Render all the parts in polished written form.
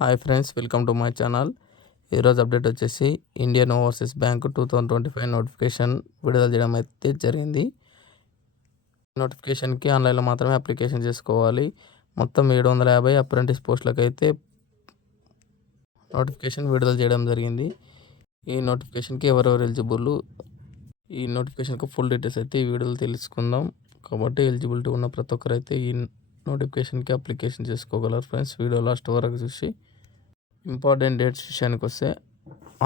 Hi friends, welcome to my channel. ఈరోజు update వచ్చేసి Indian overseas bank 2025 notification విడుదల చేయడం అయితే జరిగింది. నోటిఫికేషన్కి ఆన్లైన్లో మాత్రమే అప్లికేషన్ చేసుకోవాలి. మొత్తం 750 అప్రెంటిస్ పోస్టులకు అయితే నోటిఫికేషన్ విడుదల చేయడం జరిగింది. ఈ నోటిఫికేషన్కి ఎవరెవరు ఎలిజిబుల్, ఈ నోటిఫికేషన్కి ఫుల్ డీటెయిల్స్ అయితే ఈ వీడియోలో తెలుసుకుందాం. కాబట్టి ఎలిజిబిలిటీ ఉన్న ప్రతి ఒక్కరైతే ఈ నోటిఫికేషన్కి అప్లికేషన్ చేసుకోగలరు. ఫ్రెండ్స్, వీడియో లాస్ట్ వరకు చూసి ఇంపార్టెంట్ డేట్స్ విషయానికి వస్తే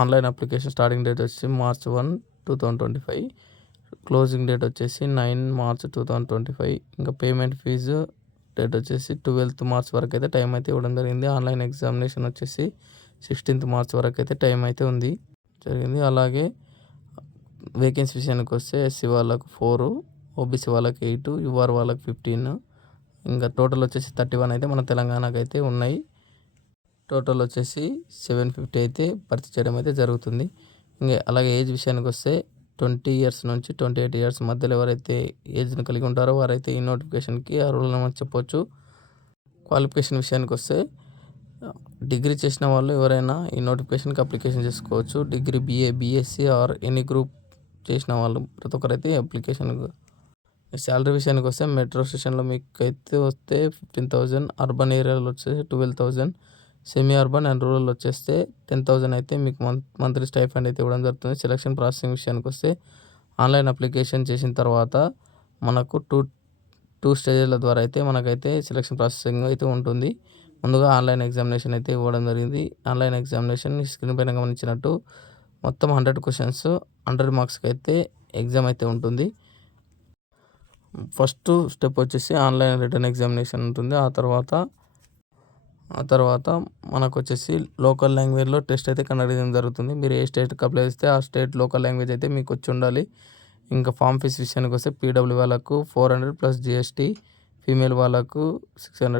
ఆన్లైన్ అప్లికేషన్ స్టార్టింగ్ డేట్ వచ్చి March 1, 2025, క్లోజింగ్ డేట్ వచ్చేసి 9 March 2025. ఇంకా పేమెంట్ ఫీజు డేట్ వచ్చేసి 12th March వరకు అయితే టైం అయితే ఇవ్వడం జరిగింది. ఆన్లైన్ ఎగ్జామినేషన్ వచ్చేసి 16th March వరకు అయితే టైం అయితే జరిగింది. అలాగే వేకెన్సీ విషయానికి వస్తే ఎస్సీ వాళ్ళకు 4, ఓబీసీ వాళ్ళకి 8, యూఆర్ వాళ్ళకి 15, ఇంకా టోటల్ వచ్చేసి 31 అయితే మన తెలంగాణకు అయితే ఉన్నాయి. టోటల్ వచ్చేసి 750 అయితే భర్తీ చేయడం అయితే జరుగుతుంది. ఇంకా అలాగే ఏజ్ విషయానికి వస్తే 20 years నుంచి 28 years మధ్యలో ఎవరైతే ఏజ్ని కలిగి ఉంటారో వారైతే ఈ నోటిఫికేషన్కి అర్హులని చెప్పొచ్చు. క్వాలిఫికేషన్ విషయానికి వస్తే డిగ్రీ చేసిన వాళ్ళు ఎవరైనా ఈ నోటిఫికేషన్కి అప్లికేషన్ చేసుకోవచ్చు. Degree BA, BSc or any group చేసిన వాళ్ళు ప్రతి ఒక్కరైతే అప్లికేషన్. శాలరీ విషయానికి వస్తే మెట్రో స్టేషన్లో మీకు అయితే వస్తే 15,000, అర్బన్ ఏరియాలో వచ్చేసి 12,000, సెమీ అర్బన్ అండ్ రూరల్ వచ్చేస్తే 10,000 అయితే మీకు మంత్లీ స్టైఫండ్ అయితే ఇవ్వడం జరుగుతుంది. సెలక్షన్ ప్రాసెసింగ్ విషయానికి వస్తే ఆన్లైన్ అప్లికేషన్ చేసిన తర్వాత మనకు టూ స్టేజ్ల ద్వారా అయితే మనకైతే సెలక్షన్ ప్రాసెసింగ్ అయితే ఉంటుంది. ముందుగా ఆన్లైన్ ఎగ్జామినేషన్ అయితే ఇవ్వడం జరిగింది. ఆన్లైన్ ఎగ్జామినేషన్ స్క్రీన్ పైన గమనించినట్టు మొత్తం 100 questions 100 మార్క్స్కి అయితే ఎగ్జామ్ అయితే ఉంటుంది. ఫస్ట్ స్టెప్ వచ్చేసి ఆన్లైన్ రిటర్న్ ఎగ్జామినేషన్ ఉంటుంది. ఆ తర్వాత మనకు వచ్చేసి లోకల్ లాంగ్వేజ్లో టెస్ట్ అయితే కండక్ట్ చేయడం జరుగుతుంది. మీరు ఏ స్టేట్కి అప్లై చేస్తే ఆ స్టేట్ లోకల్ లాంగ్వేజ్ అయితే మీకు వచ్చి ఉండాలి. ఇంకా ఫామ్ ఫీస్ విషయానికి వస్తే PW వాళ్ళకు 400 + GST, ఫీమేల్ వాళ్ళకు 600.